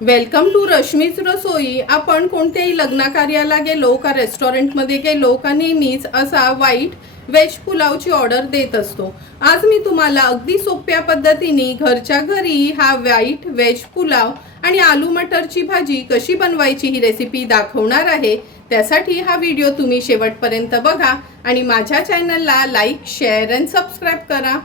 Welcome to रश्मीच रसोई। आपण कोणत्याही लग्न कार्याला गेलो का रेस्टॉरंटमध्ये गेलो का नेहमीच असा व्हाईट व्हेज पुलावची ऑर्डर देत असतो। आज मी तुम्हाला अगदी सोप्या पद्धतीने घरच्या घरी हा व्हाईट व्हेज पुलाव आणि आलू मटरची भाजी कशी बनवायची ही रेसिपी दाखवणार आहे। त्यासाठी हा व्हिडिओ तुम्ही शेवटपर्यंत बघा आणि माझ्या चॅनलला लाईक, शेअर आणि सबस्क्राइब करा।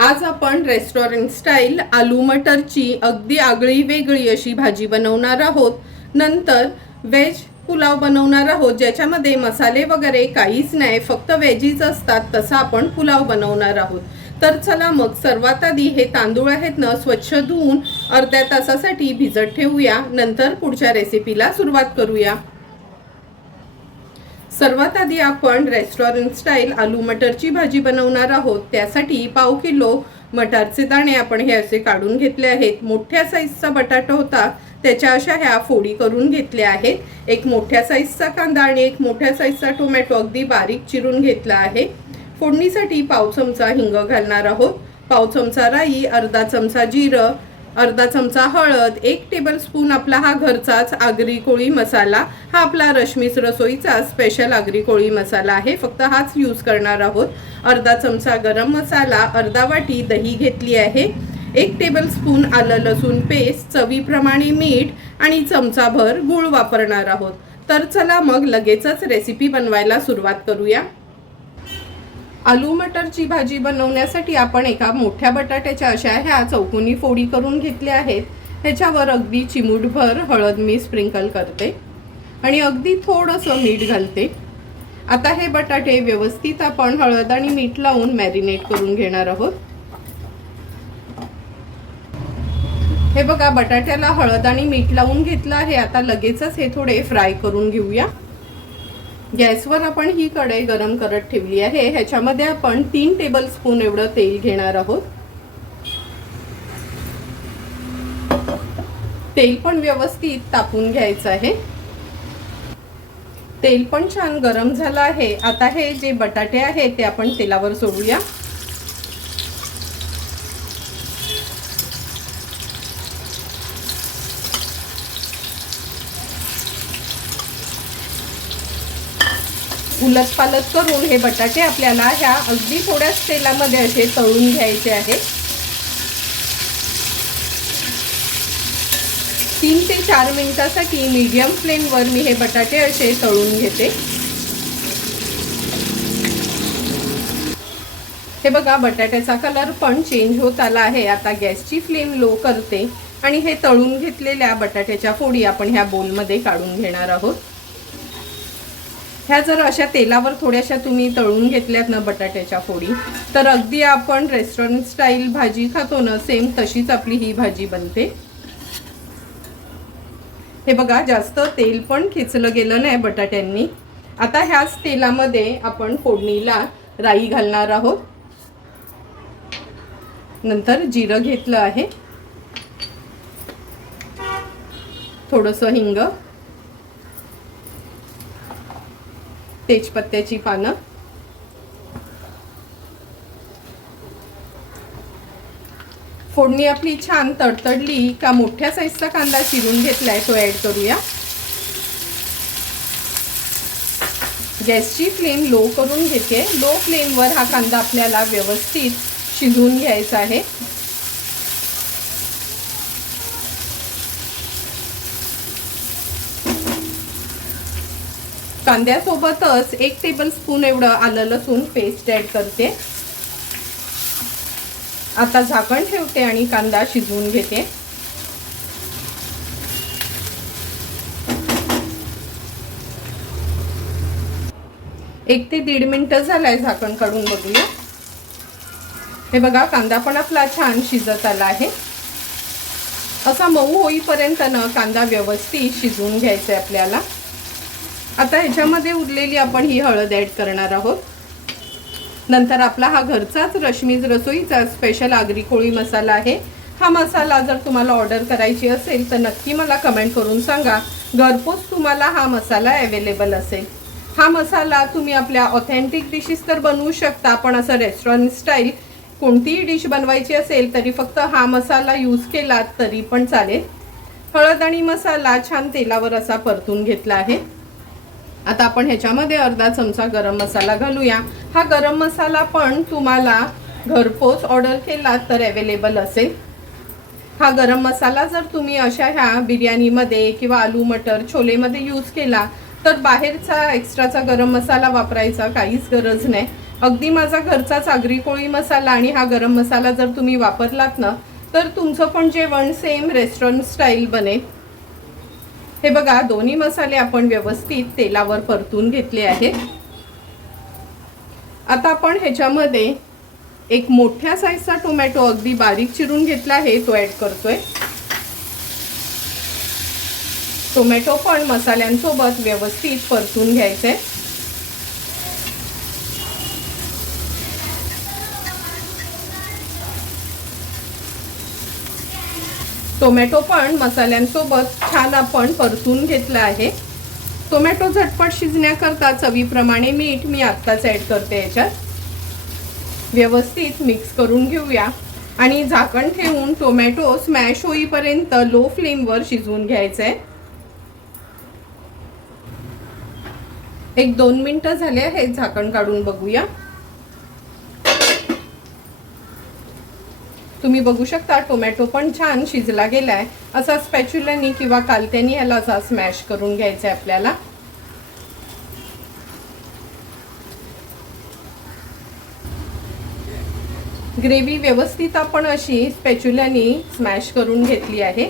आज आपण रेस्टॉरंट स्टाईल आलू मटरची अगदी आगळी वेगळी अशी भाजी बनवणार आहोत। नंतर व्हेज पुलाव बनवणार आहोत, ज्याच्यामध्ये मसाले वगैरे काहीच नाही, फक्त व्हेजीज असतात, तसा आपण पुलाव बनवणार आहोत। तर चला मग सर्वात आधी हे तांदूळ आहेत ना स्वच्छ धुवून अर्ध्या तासासाठी भिजत ठेवूया। नंतर पुढच्या रेसिपीला सुरुवात करूया। सर्वात आधी आपण रेस्टॉरंट स्टाईल आलू मटरची भाजी बनवणार आहोत। त्यासाठी पाव किलो मटारचे दाणे आपण हे असे काढून घेतले आहेत। मोठ्या साईजचा बटाटा होता, त्याच्या अशा ह्या फोडी करून घेतल्या आहेत। एक मोठ्या साईजचा कांदा आणि एक मोठ्या साईजचा टोमॅटो अगदी बारीक चिरून घेतला आहे। फोडणीसाठी पाव चमचा हिंग घालणार आहोत, पाव चमचा राई, अर्धा चमचा जिरं, अर्धा चमचा हळद, 1 टेबलस्पून आपला हा घरचाच आगरी कोळी मसाला, हा आपला रश्मीच रसोईचा स्पेशल आगरी कोळी मसाला आहे, फक्त हाच यूज करणार आहोत। अर्धा चमचा गरम मसाला, अर्धा वाटी दही घेतली आहे, 1 टेबलस्पून आलं लसूण पेस्ट, चवीप्रमाणे मीठ आणि चमचाभर गूळ वापरणार आहोत। तर चला मग लगेचच रेसिपी बनवायला सुरुवात करूया। आलू मटरची भाजी बनवण्यासाठी आपण एका मोठ्या बटाट्याच्या अशा ह्या चौकोनी फोडी करून घेतल्या आहेत। ह्याच्यावर अगदी चिमूटभर हळद मी स्प्रिंकल करते आणि अगदी थोडंसं मीठ घालते। आता हे बटाटे व्यवस्थित आपण हळद आणि मीठ लावून मॅरिनेट करून घेणार आहोत। हे बघा, बटाट्याला हळद आणि मीठ लावून घेतलं आहे। आता लगेचच हे थोडे फ्राय करून घेऊया। गॅसवर आपण ही कढई गरम करत ठेवली आहे। ह्याच्यामध्ये आपण 3 टेबलस्पून एवढं तेल घेणार आहोत। तेल पण व्यवस्थित तापून घ्यायचं आहे। तेल पण छान गरम झालं आहे। आता हे जे बटाटे आहेत ते आपण तेलावर सोडूया। उलट पालट करून हे बटाटे आपल्याला ह्या अगदी थोड्याच तेलामध्ये असे तळून घ्यायचे आहेत। 3 ते 4 मिनिटासाठी मीडियम फ्लेमवर मी हे बटाटे असे तळून घेते। हे बघा, बटाट्याचा कलर पण चेंज होत आला आहे। आता गॅसची फ्लेम लो करते आणि हे तळून घेतलेल्या बटाट्याच्या फोडी आपण ह्या बोलमध्ये काढून घेणार आहोत। ह्या जर अशा तेलावर थोड्याशा तुम्ही तळून घेतल्यात ना बटाट्याच्या फोडी, तर अगदी आपण रेस्टॉरंट स्टाईल भाजी खातो ना, सेम तशीच आपली ही भाजी बनते। हे बघा, जास्त तेल पण खिचलं गेलं नाही बटाट्यांनी। आता ह्याच तेलामध्ये आपण फोडणीला राई घालणार आहोत, नंतर जिरं घेतलं आहे, थोडंसं हिंग, तेजपत्त्याची पानं, फोडणी आपली छान तडतडली का मोठ्या साईजचा कांदा चिरून घेतलाय तो ऍड करूया। गॅसची फ्लेम लो करून घेते। लो फ्लेमवर हा कांदा आपल्याला व्यवस्थित शिजवून घ्यायचा आहे। कांद्यासोबतच 1 टेबलस्पून एवढं आलं लसूण पेस्ट ऍड करते। आता झाकण ठेवते आणि कांदा शिजवून घेते। एक ते 1.5 मिनिटं झालाय, झाकण काढून बघूया। हे बघा, कांदा पण आपला छान शिजत आला आहे। असा मऊ होईपर्यंत ना कांदा व्यवस्थित शिजवून घ्यायचा आहे आपल्याला। आता ह्याच्यामध्ये उरलेली आपण ही हळद ऍड करणार आहोत। नंतर आपला हा घरचाच रश्मीच रसोईचा स्पेशल आगरी कोळी मसाला आहे। हा मसाला जर तुम्हाला ऑर्डर करायची असेल तर नक्की मला कमेंट करून सांगा, घरपोच तुम्हाला हा मसाला अवेलेबल असेल। हा मसाला तुम्ही आपल्या ऑथेंटिक डिशेस तर बनवू शकता, पण असं रेस्टॉरंट स्टाईल कोणतीही डिश बनवायची असेल तरी फक्त हा मसाला यूज केला तरी पण चालेल. हळद आणि मसाला छान तेलावर असा परतून घेतला आहे. आता आपण ह्याच्यामध्ये अर्धा चमचा गरम मसाला घालूया. हा गरम मसाला पण तुम्हाला घरपोच ऑर्डर केला तर अवेलेबल असेल. हा गरम मसाला जर तुम्ही अशा ह्या बिर्याणीमध्ये किंवा आलू मटर छोलेमध्ये यूज केला तर बाहेरचा एक्स्ट्राचा गरम मसाला वापरायचा काहीच गरज नाही. अगदी माझा घरचाच आगरी कोळी मसाला आणि हा गरम मसाला जर तुम्ही वापरलात ना तर तुमचं पण जेवण सेम रेस्टॉरंट स्टाईल बनेल. हे बघा, दोन्ही मसाले आपण व्यवस्थित तेलावर परतून घेतले आहेत. आता आपण ह्याच्यामध्ये एक मोठ्या साईजचा टोमॅटो अगदी बारीक चिरून घेतला आहे तो ॲड करतोय. टोमॅटो पण मसाल्यांसोबत व्यवस्थित परतून घ्यायचे. टोमॅटो पण मसाल्यांसोबत छान आपण परतून घेतला आहे. टोमॅटो झटपट शिजण्याकरता चवीप्रमाणे मीठ मी आत्ताच ॲड करते. याच्यात व्यवस्थित मिक्स करून घेऊया आणि झाकण ठेवून टोमॅटो स्मॅश होईपर्यंत लो फ्लेमवर शिजवून घ्यायचं आहे. 1-2 मिनिटं झाले आहेत. झाकण काढून बघूया. तुम्ही बघू शकता टोमॅटो पण छान शिजला गेलाय. असा स्पॅच्युलानी किंवा कालत्यानी याला असा स्मॅश करून घ्यायचा आहे आपल्याला. ग्रेव्ही व्यवस्थित आपण अशी स्पॅच्युलानी स्मॅश करून घेतली आहे.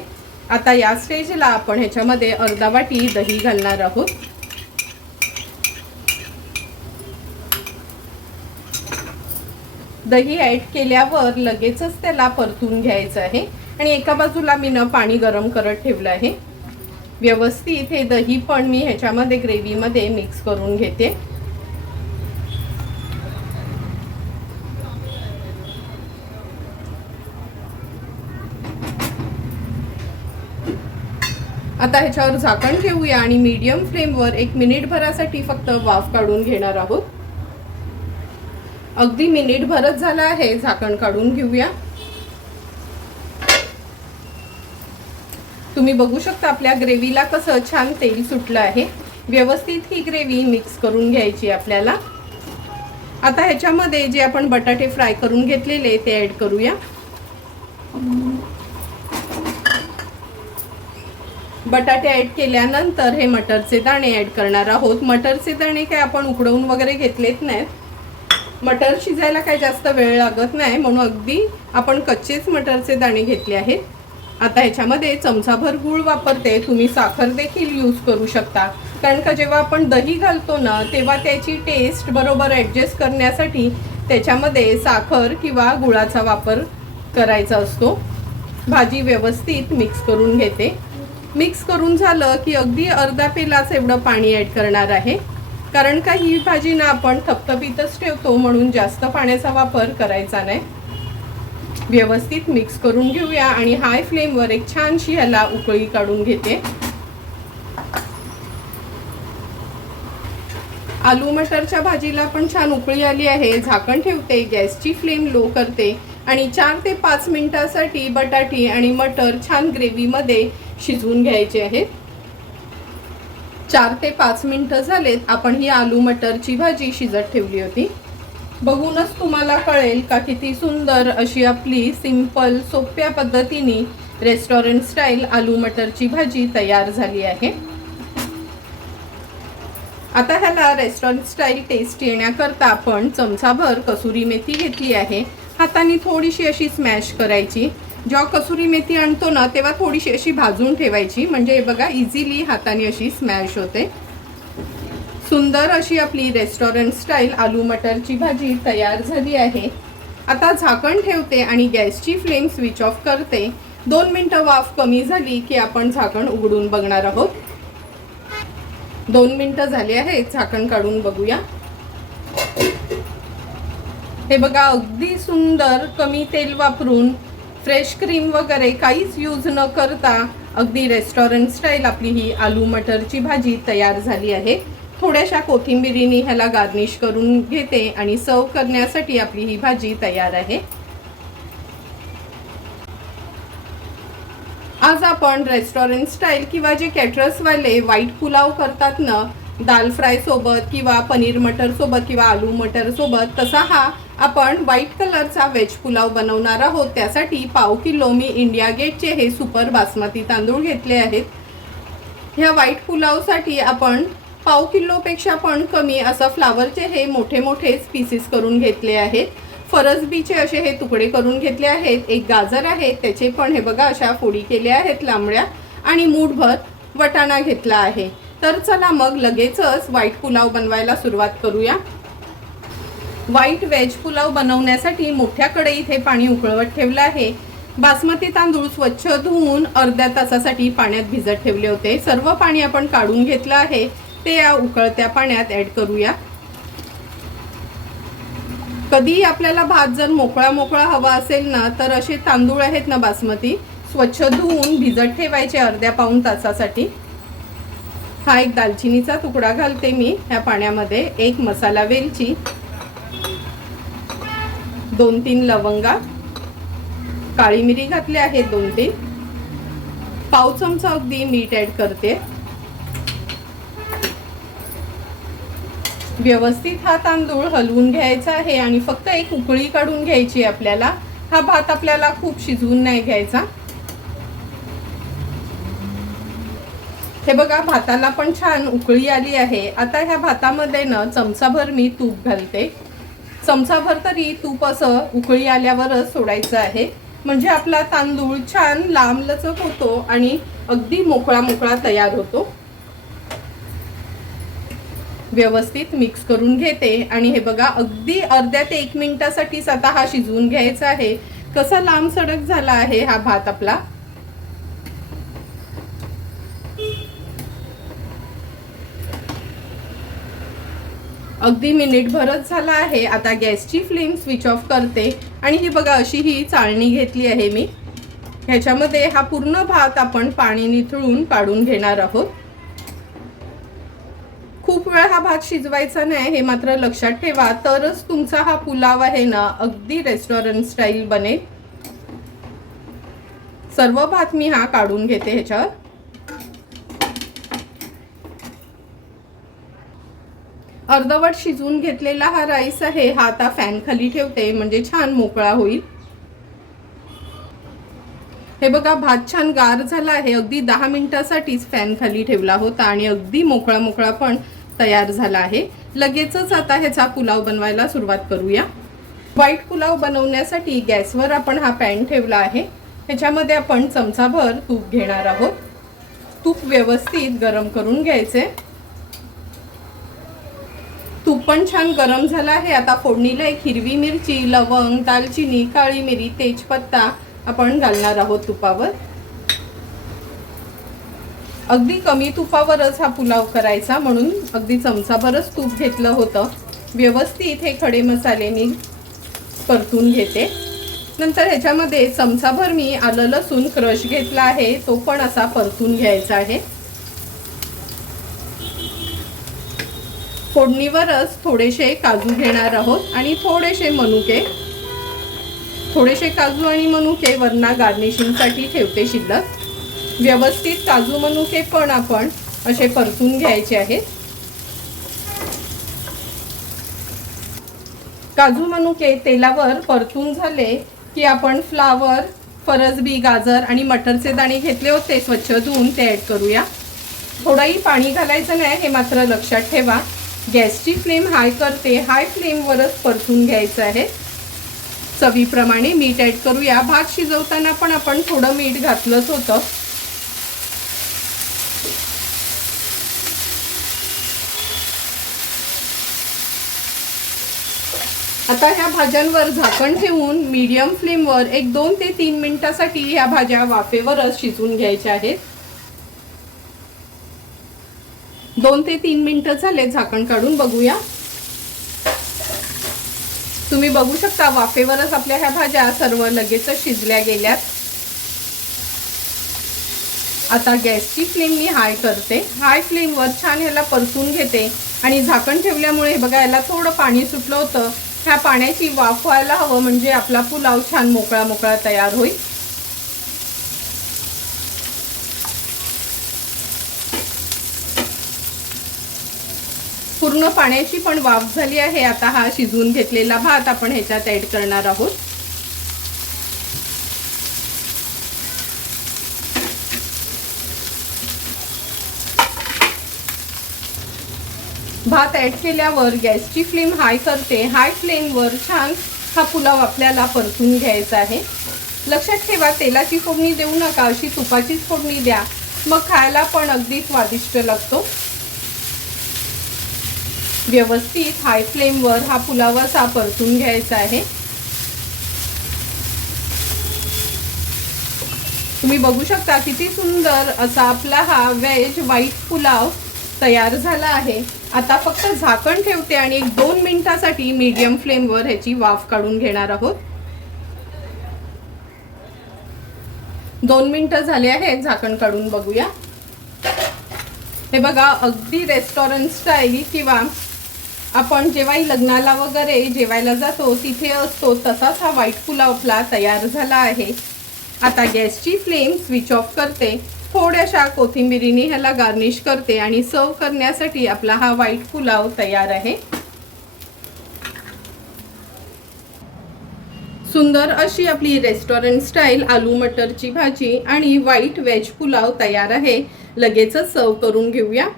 आता या स्टेजला आपण ह्याच्यामध्ये अर्धा वाटी दही घालणार आहोत. दही ॲड केल्यावर लगेचच त्याला परतून घ्यायचं आहे आणि एका बाजूला मी पाणी गरम करत ठेवलं आहे. व्यवस्थित हे दही पण मी ह्याच्यामध्ये ग्रेव्हीमध्ये मिक्स करून घेते. आता ह्याच्यावर झाकण ठेवूया आणि मीडियम फ्लेमवर 1 मिनिटभरासाठी फक्त वाफ काढून घेणार आहोत. अगदी मिनिटभरच झाला आहे. झाकण काढून घेऊया. तुम्ही बघू शकता आपल्या ग्रेव्हीला कसं छान तेल सुटलं आहे. व्यवस्थित ही ग्रेव्ही मिक्स करून घ्यायची आपल्याला. आता ह्याच्यामध्ये जे आपण बटाटे फ्राय करून घेतलेले ते ॲड करूया. बटाटे ॲड केल्यानंतर हे मटरचे दाणे ॲड करणार आहोत. मटरचे दाणे काय आपण उकडवून वगैरे घेतलेत नाहीत. मटर शिजायला काही जास्त वेळ लागत नाही म्हणून अगदी आपण कच्चेच मटरचे दाणे घेतले आहेत. आता ह्याच्यामध्ये चमचाभर गूळ वापरते. तुम्ही साखर देखील यूज करू शकता, कारण का जेव्हा आपण दही घालतो ना तेव्हा त्याची टेस्ट बरोबर ॲडजस्ट करण्यासाठी त्याच्यामध्ये साखर किंवा गुळाचा वापर करायचा असतो. भाजी व्यवस्थित मिक्स करून घेते. मिक्स करून झालं की अगदी अर्धा पेलाच एवढं पाणी ॲड करणार आहे, कारण का ही भाजी ना आपण थपथपीतच ठेवतो म्हणून जास्त पाण्याचा वापर करायचा नाही. व्यवस्थित मिक्स करून घेऊया आणि हाय फ्लेमवर एक छानशी ह्याला उकळी काढून घेते. आलू मटरच्या भाजीला पण छान उकळी आली आहे. झाकण ठेवते. गॅसची फ्लेम लो करते आणि 4 ते 5 मिनिटांसाठी बटाटे आणि मटर छान ग्रेव्हीमध्ये शिजवून घ्यायचे आहेत. 4 ते 5 मिनिटं झालेत. आपण ही आलू मटरची भाजी शिजत ठेवली होती. बघूनच तुम्हाला कळेल का किती सुंदर अशी आपली सिंपल सोप्या पद्धतीने रेस्टॉरंट स्टाईल आलू मटरची भाजी तयार झाली आहे. आता ह्याला रेस्टॉरंट स्टाईल टेस्ट येण्याकरता आपण चमचाभर कसुरी मेथी घेतली आहे. हाताने थोडीशी अशी स्मॅश करायची. जेव्हा कसुरी मेथी आणतो ना तेव्हा थोडीशी अशी भाजून ठेवायची, म्हणजे बघा इझिली हाताने अशी स्मॅश होते. सुंदर अशी आपली रेस्टॉरंट स्टाईल आलू मटरची भाजी तयार झाली आहे. आता झाकण ठेवते आणि गॅसची फ्लेम स्विच ऑफ करते. 2 मिनिटं वाफ कमी झाली की आपण झाकण उघडून बघणार आहोत. 2 मिनिटं झाली आहेत. झाकण काढून बघूया. हे बघा, अगदी सुंदर कमी तेल वापरून फ्रेश क्रीम वगैरे काहीच यूज न करता अगदी रेस्टॉरंट स्टाईल आपली ही आलू मटरची भाजी तयार झाली आहे. थोड्याशा कोथिंबिरीने ह्याला गार्निश करून घेते आणि सर्व करण्यासाठी आपली ही भाजी तयार आहे. आज आपण रेस्टॉरंट स्टाईल किंवा जे कॅटरर्सवाले व्हाईट पुलाव करतात ना, दाल फ्राय सोबत किंवा पनीर मटर सोबत किंवा आलू मटर सोबत, तसा हा आपण व्हाईट कलरचा व्हेज पुलाव बनवणार आहोत। त्यासाठी पाव किलो मी इंडिया गेटचे हे सुपर बासमती तांदूळ घेतले आहेत। ह्या व्हाईट पुलावसाठी आपण पाव किलोपेक्षा पण कमी असं फ्लावरचे हे मोठे मोठेच पीसेस करून घेतले आहेत। फरसबीचे असे हे तुकडे करून घेतले आहेत। एक गाजर आहे, त्याचे पण हे बघा अशा फोडी केल्या आहेत लांबड्या, आणि मूठभर वटाणा घेतला आहे। तर चला मग लगेचच व्हाईट पुलाव बनवायला सुरुवात करूया। व्हाईट व्हेज पुलाव बनवण्यासाठी मोठ्या कढईत हे पाणी उकळवत ठेवलं आहे। बासमती तांदूळ स्वच्छ धुवून अर्ध्या तासासाठी पाण्यात भिजत ठेवले होते। सर्व पाणी आपण काढून घेतलं आहे, ते या उकळत्या पाण्यात ॲड करूया। कधी आपल्याला भात जर मोकळा मोकळा हवा असेल ना, तर असे तांदूळ आहेत ना बासमती, स्वच्छ धुवून भिजत ठेवायचे अर्ध्या पाऊण तासासाठी। हा एक दालचिनीचा तुकडा घालते मी ह्या पाण्यामध्ये, एक मसाला वेलची, 2-3 लवंगा, काळी मिरी घातली आहे 2-3, पाव चमचा अगदी मीठ ॲड करते। व्यवस्थित हा तांदूळ हलवून घ्यायचा आहे आणि फक्त एक उकळी काढून घ्यायची आपल्याला। हा भात आपल्याला खूप शिजवून नाही घ्यायचा। हे बघा भाताला पण छान उकळी आली आहे। आता ह्या भातामध्ये ना चमचाभर मी तूप घालते। चमचाभर तरी तूप असं उकळी आल्यावरच सोडायचं आहे, म्हणजे आपला तांदूळ छान लांब लचक होतो आणि अगदी मोकळा मोकळा तयार होतो। व्यवस्थित मिक्स करून घेते आणि हे बघा अगदी अर्ध्या ते 1 मिनिटासाठीच आता हा शिजवून घ्यायचा आहे। कसा लांब सडक झाला आहे हा भात आपला। अगदी मिनिटभरच झाला आहे। आता गॅसची फ्लेम स्विच ऑफ करते आणि ही बघा अशी ही चाळणी घेतली आहे मी। ह्याच्यामध्ये हा पूर्ण भात आपण पाणी निथळून काढून घेणार आहोत। खूप वेळ हा भात शिजवायचा नाही, हे मात्र लक्षात ठेवा, तरच तुमचा हा पुलाव आहे ना अगदी रेस्टॉरंट स्टाईल बनेल। सर्व भात मी हा काढून घेते ह्याच्यावर। अर्धवट शिजवून घेतलेला हा राईस आहे, हा आता फॅन खाली ठेवते म्हणजे छान मोकळा होईल। हे बघा भात छान गार झाला आहे। अगदी 10 मिनिटासाठीच फॅन खाली ठेवला होता आणि अगदी मोकळा मोकळा पण तयार झाला आहे। लगेचच आता ह्याचा पुलाव बनवायला सुरुवात करूया। व्हाईट पुलाव बनवण्यासाठी गॅसवर आपण हा पॅन ठेवला आहे। ह्याच्यामध्ये आपण चमचाभर तूप घेणार आहोत। तूप व्यवस्थित गरम करून घ्यायचे। तूप पण छान गरम झालं आहे। आता फोडणीला एक हिरवी मिरची, लवंग, दालचिनी, काळी मिरी, तेजपत्ता आपण घालणार आहोत तुपावर। अगदी कमी तुपावरच हा पुलाव करायचा, म्हणून अगदी चमचाभरच तूप घेतलं होतं। व्यवस्थित हे खडे मसाले मी परतून घेते। नंतर ह्याच्यामध्ये चमचाभर मी आलं लसूण क्रश घेतला आहे, तो पण असा परतून घ्यायचा आहे। फोडणीवरच थोडेसे काजू घेणार आहोत आणि थोडेसे मनुके। थोडेसे काजू आणि मनुके वरना गार्निशिंगसाठी ठेवते शिल्लक। व्यवस्थित काजू मनुके पण आपण असे परतून घ्यायचे आहेत। काजू मनुके तेलावर परतून झाले की आपण फ्लावर, फरसबी, गाजर आणि मटरचे दाणे घेतले होते स्वच्छ धुवून, ते ॲड करूया। थोडंही पाणी घालायचं नाही, हे मात्र लक्षात ठेवा। गॅसची फ्लेम हाय करते, हाय फ्लेमवरच परतून घ्यायचं आहे। चवीप्रमाणे मीठ ॲड करूया। भात शिजवताना पण आपण थोडं मीठ घातलंच होतं। आता ह्या भाज्यांवर झाकण ठेवून मीडियम फ्लेमवर एक 2 ते 3 मिनिटासाठी ह्या भाज्या वाफेवरच शिजवून घ्यायच्या आहेत। 2 ते 3 मिनिटं झाले, झाकण काढून बघूया। तुम्ही बघू शकता वाफेवरच आपल्या ह्या भाज्या सर्व लगेचच शिजल्या गेल्यात। आता गॅसची फ्लेम मी हाय करते। हाय फ्लेमवर छान ह्याला परतून घेते आणि झाकण ठेवल्यामुळे बघा याला थोडं पाणी सुटलं होतं। ह्या पाण्याची वाफ व्हायला हवं, म्हणजे आपला पुलाव छान मोकळा मोकळा तयार होईल। पूर्ण पाण्याची पण वाफ झाली आहे। आता हा शिजवून घेतलेला भात आपण ह्याच्यात ऍड करणार आहोत। भात ऍड केल्यावर गॅसची फ्लेम हाय करते। हाय फ्लेमवर छान हा पुलाव आपल्याला परतून घ्यायचा आहे। लक्षात ठेवा, तेलाची फोडणी देऊ नका, अशी तुपाचीच फोडणी द्या, मग खायला पण अगदी स्वादिष्ट लागतो। व्यवस्थित हाय फ्लेमवर हा पुलाव असा परतून घ्यायचा आहे। तुम्ही बघू शकता किती सुंदर असा आपला हा व्हेज व्हाईट पुलाव तयार झाला आहे। आता फक्त झाकण ठेवते आणि 1-2 मिनिटासाठी मीडियम फ्लेमवर ह्याची वाफ काढून घेणार आहोत। 2 मिनिटं झाले आहेत, झाकण काढून बघूया। हे बघा, अगदी रेस्टॉरंट स्टाईल किंवा आपण जेव्हाही लग्नाला वगैरे जेवायला जातो तिथे असतो तसाच हा व्हाईट पुलाव आपला तयार झाला आहे। आता गॅसची फ्लेम स्विच ऑफ करते, थोड्याशा कोथिंबिरीने ह्याला गार्निश करते आणि सर्व करण्यासाठी आपला हा व्हाईट पुलाव तयार आहे। सुंदर अशी आपली रेस्टॉरंट स्टाईल आलू मटरची भाजी आणि व्हाईट व्हेज पुलाव तयार आहे। लगेचच सर्व करून घेऊया।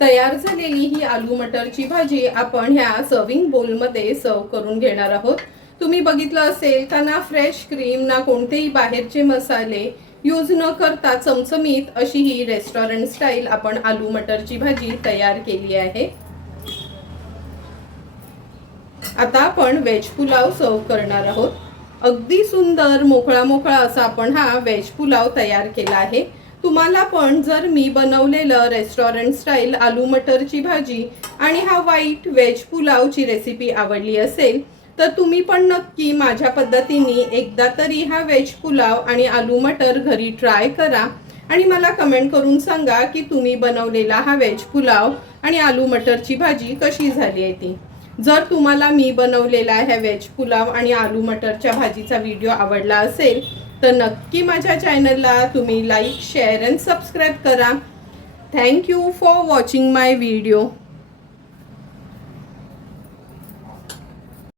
तयार झालेली ही आलू मटरची भाजी आपण ह्या सर्विंग बोलमध्ये सर्व करून घेणार आहोत। तुम्ही बघितलं असेल का ना फ्रेश क्रीम ना कोणतेही बाहेरचे मसाले यूज न करता चमचमीत अशी ही रेस्टॉरंट स्टाईल आपण आलू मटरची भाजी तयार केली आहे। आता आपण व्हेज पुलाव सर्व करणार आहोत। अगदी सुंदर मोकळा मोकळा असा आपण हा व्हेज पुलाव तयार केला आहे। तुम्हाला पण जर मी बनवलेलं रेस्टॉरंट स्टाईल आलू मटरची भाजी आणि हा व्हाईट व्हेज पुलावची रेसिपी आवडली असेल तर तुम्ही पण नक्की माझ्या पद्धतीने एकदा तरी हा व्हेज पुलाव आणि आलू मटर घरी ट्राय करा आणि मला कमेंट करून सांगा की तुम्ही बनवलेला हा व्हेज पुलाव आणि आलू मटरची भाजी कशी झाली आहे ती। जर तुम्हाला मी बनवलेला ह्या व्हेज पुलाव आणि आलू मटरच्या भाजीचा व्हिडिओ आवडला असेल तर नक्की माझ्या चॅनलला तुम्ही लाईक, शेअर अँड सबस्क्राईब करा। Thank you for watching my video.